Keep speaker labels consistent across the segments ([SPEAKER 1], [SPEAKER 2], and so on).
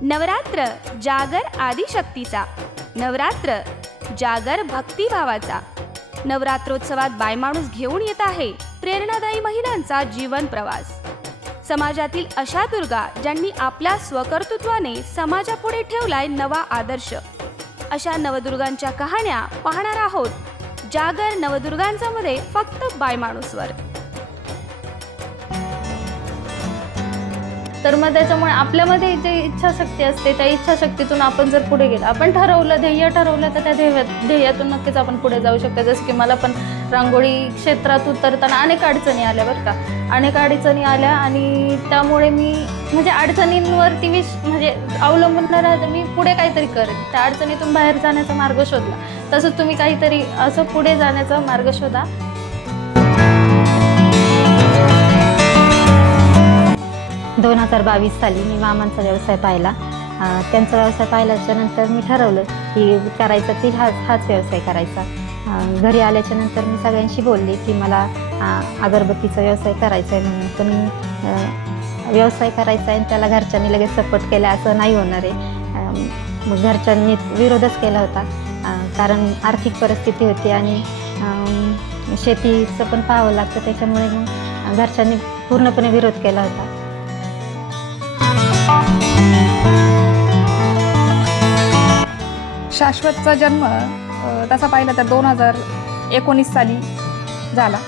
[SPEAKER 1] नवरात्र जागर आदिशक्तीचा. नवरात्र जागर भक्तिभावाचा. नवरात्रोत्सवात बायमाणूस घेऊन येत आहे प्रेरणादायी महिलांचा जीवन प्रवास. समाजातील अशा दुर्गा ज्यांनी आपल्या स्वकर्तृत्वाने समाजापुढे ठेवलाय नवा आदर्श. अशा नवदुर्गांच्या कहाण्या पाहणार आहोत जागर नवदुर्गांचा मध्ये फक्त बायमाणूसवर.
[SPEAKER 2] तर मग त्याच्यामुळे आपल्यामध्ये जे इच्छाशक्ती असते त्या इच्छाशक्तीतून आपण जर पुढे गेलो आपण ठरवलं ध्येय ठरवलं तर त्या ध्येय ध्येयातून नक्कीच आपण पुढे जाऊ शकतो. जसं की मला पण रांगोळी क्षेत्रात उतरताना अनेक अडचणी आल्या बरं का. अनेक अडचणी आल्या आणि त्यामुळे मी म्हणजे अडचणींवरती विश म्हणजे अवलंबून न राहता मी पुढे काहीतरी करेन. त्या अडचणीतून बाहेर जाण्याचा मार्ग शोधला. तसंच तुम्ही काहीतरी असं पुढे जाण्याचा मार्ग शोधा.
[SPEAKER 3] दोन हजार बावीस साली मी मामांचा व्यवसाय पाहिला. त्यांचा व्यवसाय पाहिल्याच्या नंतर मी ठरवलं की करायचा ती हाच हाच व्यवसाय करायचा. घरी आल्याच्यानंतर मी सगळ्यांशी बोलले की मला अगरबत्तीचा व्यवसाय करायचा आहे म्हणून पण व्यवसाय करायचा आहे आणि त्याला घरच्यांनी लगेच सपोर्ट केला असं नाही होणार आहे. मग घरच्यांनी विरोधच केला होता. कारण आर्थिक परिस्थिती होती आणि शेतीचं पण पाहावं लागतं त्याच्यामुळे मग घरच्यांनी पूर्णपणे विरोध केला होता.
[SPEAKER 4] शाश्वतचा जन्म तसा पाहिला तर दोन हजार एकोणीस साली झाला.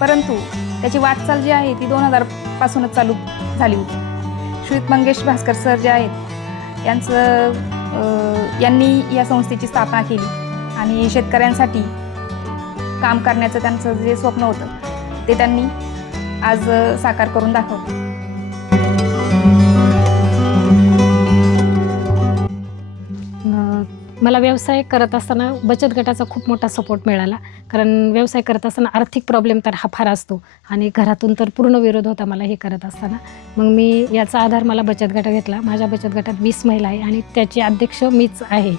[SPEAKER 4] परंतु त्याची वाटचाल जी आहे ती दोन हजारपासूनच चालू झाली होती. श्रीत मंगेश भास्कर सर जे आहेत यांचं यांनी या संस्थेची स्थापना केली. आणि शेतकऱ्यांसाठी काम करण्याचं त्यांचं जे स्वप्न होतं ते त्यांनी आज साकार करून दाखवलं.
[SPEAKER 5] मला व्यवसाय करत असताना बचत गटाचा खूप मोठा सपोर्ट मिळाला. कारण व्यवसाय करत असताना आर्थिक प्रॉब्लेम तर हा फार असतो. आणि घरातून तर पूर्ण विरोध होता मला हे करत असताना. मग मी याचा आधार मला बचत गट घेतला. माझ्या बचत गटात वीस महिला आहे आणि त्याची अध्यक्ष मीच आहे.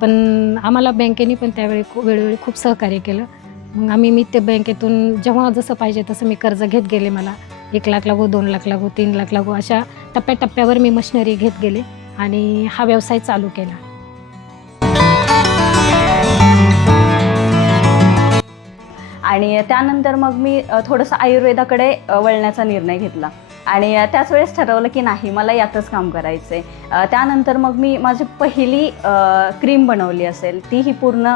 [SPEAKER 5] पण आम्हाला बँकेने पण त्यावेळी खूप वेळोवेळी खूप सहकार्य केलं. मग आम्ही मी ते बँकेतून जेव्हा जसं पाहिजे तसं मी कर्ज घेत गेले मला. एक लाख लागू दोन लाख लागू तीन लाख लागू अशा टप्प्याटप्प्यावर मी मशिनरी घेत गेले आणि हा व्यवसाय चालू केला.
[SPEAKER 6] आणि त्यानंतर मग मी थोडंसं आयुर्वेदाकडे वळण्याचा निर्णय घेतला. आणि त्याच वेळेस ठरवलं की नाही मला यातच काम करायचं आहे त्यानंतर मग मी माझी पहिली क्रीम बनवली असेल ती ही पूर्ण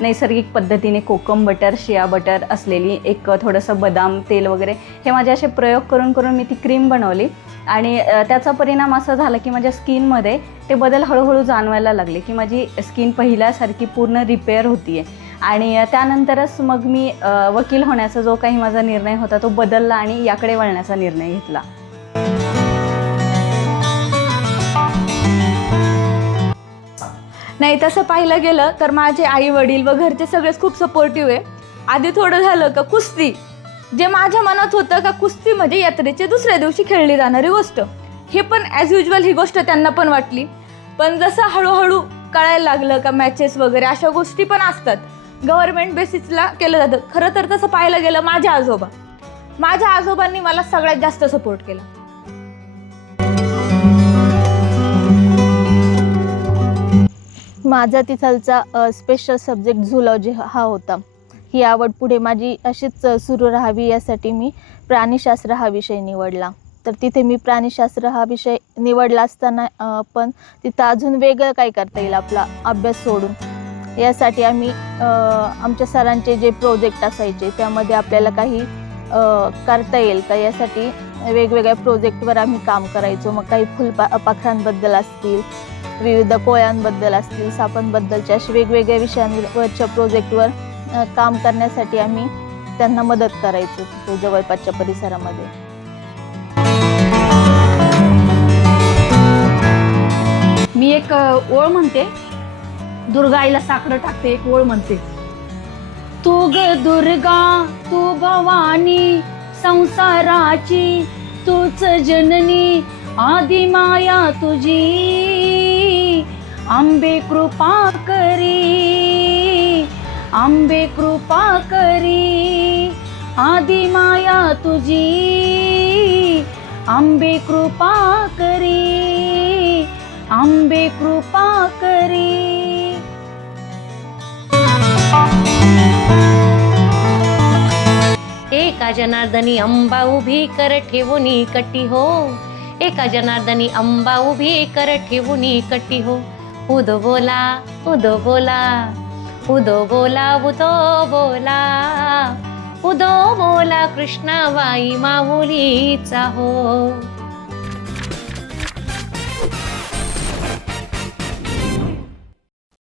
[SPEAKER 6] नैसर्गिक पद्धतीने कोकम बटर शिया बटर असलेली एक थोडंसं बदाम तेल वगैरे हे माझे असे प्रयोग करून करून मी ती क्रीम बनवली. आणि त्याचा परिणाम असा झाला की माझ्या स्किनमध्ये ते बदल हळूहळू जाणवायला लागले की माझी स्किन पहिल्यासारखी पूर्ण रिपेअर होती आहे आणि त्यानंतरच मग मी वकील होण्याचा जो काही माझा निर्णय होता तो बदलला आणि याकडे वळण्याचा निर्णय घेतला.
[SPEAKER 2] नाही तसं पाहिलं गेलं तर माझे आई वडील व घरचे सगळेच खूप सपोर्टिव्ह आहे. आधी थोडं झालं का कुस्ती. जे माझ्या मनात होतं का कुस्ती म्हणजे यात्रेच्या दुसऱ्या दिवशी खेळली जाणारी गोष्ट. हे पण ॲज युजल ही गोष्ट त्यांना पण वाटली. पण जसं हळूहळू कळायला लागलं का मॅचेस वगैरे अशा गोष्टी पण असतात. गव्हर्नमेंट बेसिसला केलं जातं. खरं तर तसं पाहायला गेलं माझ्या आजोबा. माझ्या आजोबांनी मला सगळ्यात जास्त सपोर्ट केला.
[SPEAKER 7] माझा तिथलचा स्पेशल सब्जेक्ट झुलॉजी हा होता. ही आवड पुढे माझी अशीच सुरू राहावी यासाठी मी प्राणीशास्त्र हा विषय निवडला. तर तिथे मी प्राणीशास्त्र हा विषय निवडला असताना पण तिथं अजून वेगळं काय करता येईल आपला अभ्यास सोडून? यासाठी आम्ही आमच्या सरांचे जे प्रोजेक्ट असायचे त्यामध्ये आपल्याला काही करता येईल का? यासाठी वेगवेगळ्या प्रोजेक्टवर आम्ही काम करायचो. मग काही फुलपा पाखरांबद्दल असतील विविध कोळ्यांबद्दल असतील सापांबद्दलच्या अशा वेगवेगळ्या विषयांवरच्या प्रोजेक्टवर काम करण्यासाठी आम्ही त्यांना मदत करायचो तिथे जवळपासच्या परिसरामध्ये.
[SPEAKER 8] मी एक ओळ म्हणते. दुर्गा आईला साखर टाकते एक ओळ म्हणते. तू ग दुर्गा तू भवानी संसाराची तूच जननी आदि माया तुझी आंबे कृपा करी आंबे कृपा करी आदि माया तुझी आंबे कृपा करी आंबे कृपा करी.
[SPEAKER 9] एका जनार्दनी अंबा उभी कर ठेवूनी कटी हो. एका जनार्दनी अंबा उभी कर ठेवूनी कटी हो. उदो बोला उदो बोला उदो बोला उदो बोला उदो बोला कृष्णाबाई माऊलीचा हो.